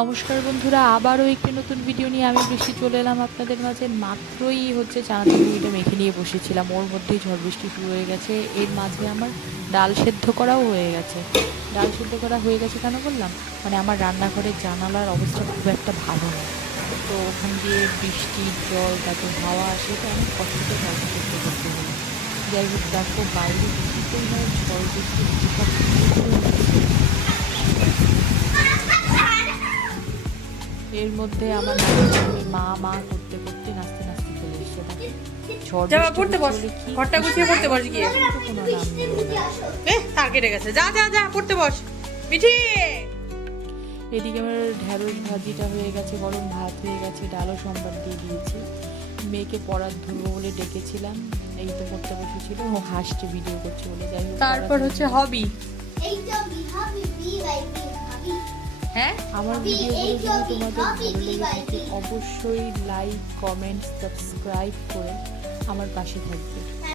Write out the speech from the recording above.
নমস্কার বন্ধুরা, আবারও একটি নতুন ভিডিও নিয়ে আমি বৃষ্টি চলে এলাম আপনাদের মাঝে। মাত্রই চানাচুর মুড়িটা মেখে নিয়ে বসেছিলাম, ওর মধ্যেই ঝড় বৃষ্টি শুরু হয়ে গেছে। এর মাঝে আমার ডাল সেদ্ধ করাও হয়ে গেছে। ডাল সেদ্ধ করা হয়ে গেছে কেন বললাম, আমার রান্নাঘরের জানালার অবস্থা খুব একটা ভালো না, তো ওখান দিয়ে বৃষ্টির জল তারপর হাওয়া আসে, তো অনেক কষ্ট করে রান্না করতে করতে হলো। যাই হোক, দেখো বাইরে কি পরিমাণে ঝড় বৃষ্টি সব এর মধ্যে আমার মা করতে করতে নাচতে নাচতে চলে এসছে। ঝড় পড়তে বস, ঘরটা গুছিয়ে পড়তে বস গিয়ে। কোনো নাম নেই, তার কেটে গেছে, যা যা যা পড়তে বস মিঠি। এদিকে আমার ঢ্যাঁড়স ভাজিটা হয়ে গেছে, গরম ভাত হয়ে গেছে, ডালও সম্বার দিয়ে দিয়েছি। মেয়েকে পড়ার ধরবো বলে ডেকেছিলাম, এই তো পড়তে বসেছিল, ও হাসছে ভিডিও করছে বলে। যাই হোক, তারপর হবি। হ্যাঁ, আমার ভিডিওগুলো যদি তোমাদের ভালো লেগে থাকে অবশ্যই লাইক, কমেন্ট, সাবস্ক্রাইব করে আমার পাশে থাকবে।